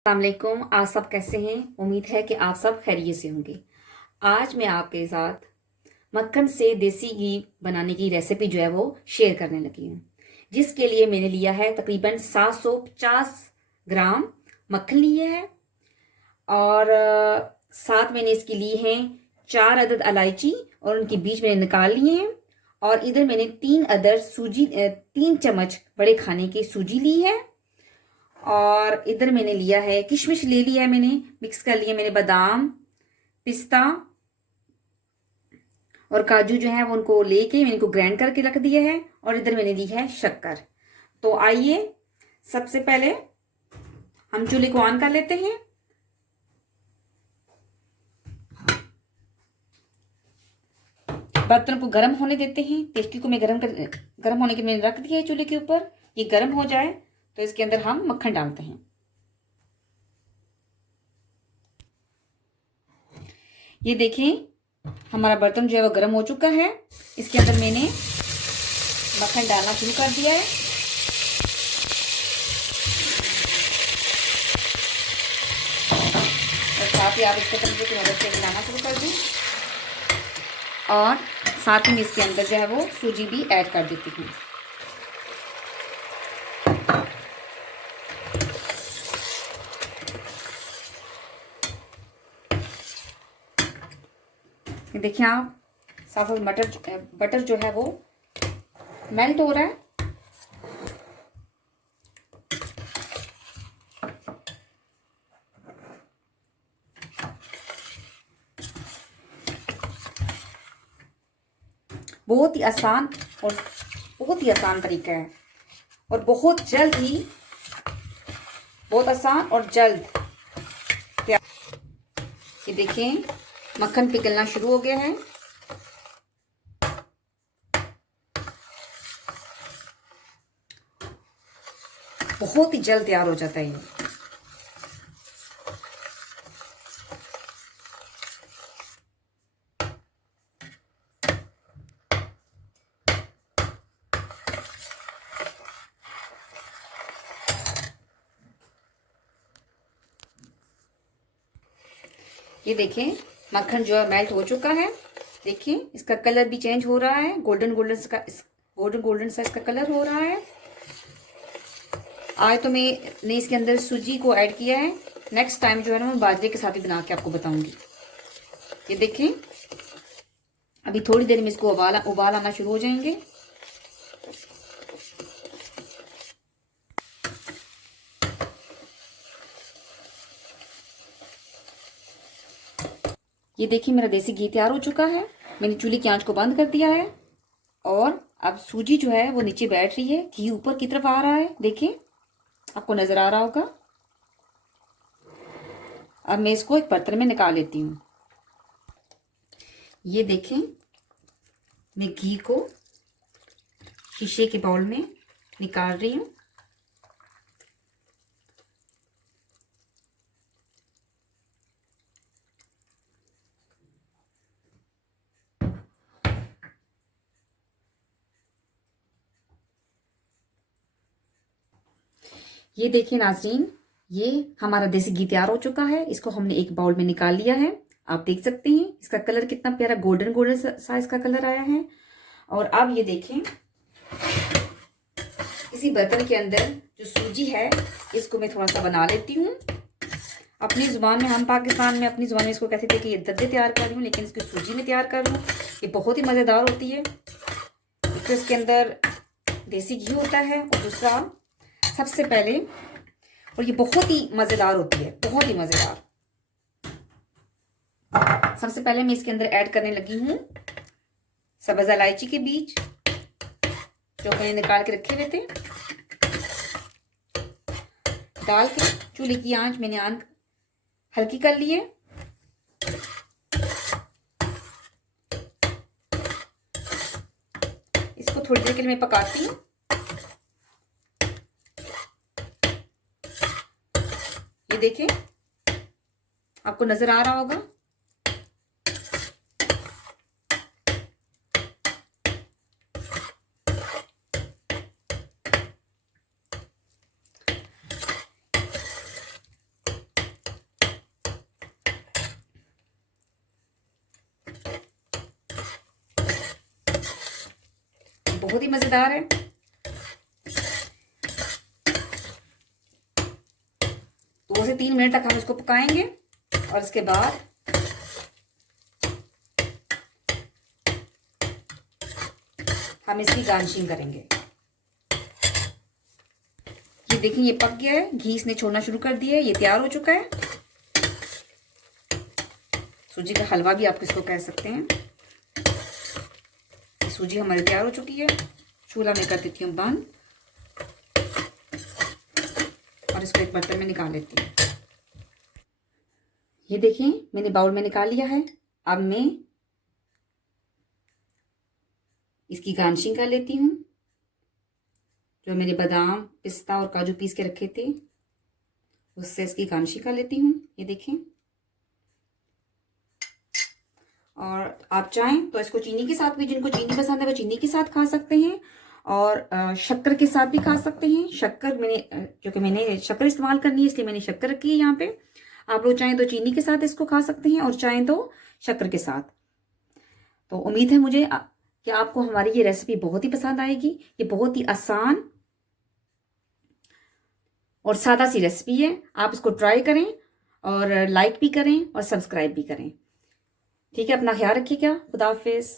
अस्सलामुअलैकुम। आप सब कैसे हैं? उम्मीद है कि आप सब खैरियत से होंगे। आज मैं आपके साथ मक्खन से देसी घी बनाने की रेसिपी जो है वो शेयर करने लगी हूँ, जिसके लिए मैंने लिया है तकरीबन 750 ग्राम मक्खन लिए है। और साथ मैंने इसकी ली है 4 अदद इलायची और उनके बीज मैंने निकाल लिए हैं। और इधर मैंने 3 अदद सूजी 3 चम्मच बड़े खाने की सूजी ली है। और इधर मैंने लिया है किशमिश ले लिया है, मैंने मिक्स कर लिया। मैंने बादाम, पिस्ता और काजू जो है वो उनको लेके मैंने इनको ग्राइंड करके रख दिया है। और इधर मैंने ली है शक्कर। तो आइए सबसे पहले हम चूल्हे को ऑन कर लेते हैं। बर्तन को गर्म होने देते हैं। तेल को मैं गर्म होने के मैंने रख दिया है चूल्हे के ऊपर। ये गर्म हो जाए तो इसके अंदर हम मक्खन डालते हैं। ये देखें, हमारा बर्तन जो है वो गर्म हो चुका है। इसके अंदर मैंने मक्खन डालना शुरू कर दिया है। और साथ ही आप इसको चम्मच की मदद से मिलाना शुरू कर दें। और साथ ही में इसके अंदर जो है वो सूजी भी ऐड कर देती हूँ। देखिए आप, साथ में बटर जो है वो मेल्ट हो रहा है। बहुत ही आसान और बहुत ही आसान तरीका है और बहुत जल्द ही, बहुत आसान और जल्द। ये देखें, मक्खन पिघलना शुरू हो गया है। बहुत ही जल्द तैयार हो जाता है ये। ये देखें, मक्खन जो है मेल्ट हो चुका है। देखिए इसका कलर भी चेंज हो रहा है, गोल्डन गोल्डन सा इसका कलर हो रहा है। आज तो मैंने इसके अंदर सूजी को ऐड किया है। नेक्स्ट टाइम जो है ना मैं बाजरे के साथ ही बना के आपको बताऊंगी। ये देखें, अभी थोड़ी देर में इसको उबाल आना शुरू हो जाएंगे। ये देखिए, मेरा देसी घी तैयार हो चुका है। मैंने चूल्हे की आंच को बंद कर दिया है और अब सूजी जो है वो नीचे बैठ रही है, घी ऊपर की तरफ आ रहा है। देखिए, आपको नजर आ रहा होगा। अब मैं इसको एक बर्तन में निकाल लेती हूँ। ये देखें, मैं घी को शीशे के बाउल में निकाल रही हूँ। ये देखिए नाज़रीन, ये हमारा देसी घी तैयार हो चुका है। इसको हमने एक बाउल में निकाल लिया है। आप देख सकते हैं इसका कलर कितना प्यारा गोल्डन गोल्डन सा इसका कलर आया है। और अब ये देखें, इसी बर्तन के अंदर जो सूजी है इसको मैं थोड़ा सा बना लेती हूँ। अपनी जुबान में, हम पाकिस्तान में अपनी जुबान में इसको कहते थे कि ये दद्दे तैयार कर रही हूँ, लेकिन इसकी सूजी में तैयार कर रही हूँ। ये बहुत ही मज़ेदार होती है। तो इसके अंदर देसी घी होता है और दूसरा सबसे पहले, और ये बहुत ही मज़ेदार होती है, बहुत ही मज़ेदार। सबसे पहले मैं इसके अंदर ऐड करने लगी हूँ सब्ज़ इलायची के बीज जो मैंने निकाल के रखे हुए थे। डाल के चूल्हे की आंच मैंने हल्की कर ली है। इसको थोड़ी देर के लिए मैं पकाती हूँ। ये देखें, आपको नजर आ रहा होगा। बहुत ही मज़ेदार है। तो 2 से 3 मिनट तक हम इसको पकाएंगे और इसके बाद हम इसकी गार्निशिंग करेंगे। ये देखिए ये पक गया है, घी इसने छोड़ना शुरू कर दिया है, ये तैयार हो चुका है। सूजी का हलवा भी आप इसको कह सकते हैं। सूजी हमारी तैयार हो चुकी है। चूल्हा में कर देती हूँ बंद और इसको एक बर्तन में निकाल लेती हूँ। ये देखिए मैंने बाउल में निकाल लिया है। अब मैं इसकी गार्निशिंग कर लेती हूँ। जो मैंने बादाम, पिस्ता और काजू पीस के रखे थे उससे इसकी गार्निशिंग कर लेती हूँ। ये देखें। और आप चाहें तो इसको चीनी के साथ भी, जिनको चीनी पसंद है वो चीनी के साथ खा सकते हैं और शक्कर के साथ भी खा सकते हैं। शक्कर मैंने शक्कर इस्तेमाल करनी है इसलिए मैंने शक्कर रखी है यहाँ पे। आप लोग चाहें तो चीनी के साथ इसको खा सकते हैं और चाहें तो शक्कर के साथ। तो उम्मीद है मुझे कि आपको हमारी ये रेसिपी बहुत ही पसंद आएगी। ये बहुत ही आसान और सादा सी रेसिपी है। आप इसको ट्राई करें और लाइक भी करें और सब्सक्राइब भी करें। ठीक है, अपना ख्याल रखिएगा। खुदा हाफिज़।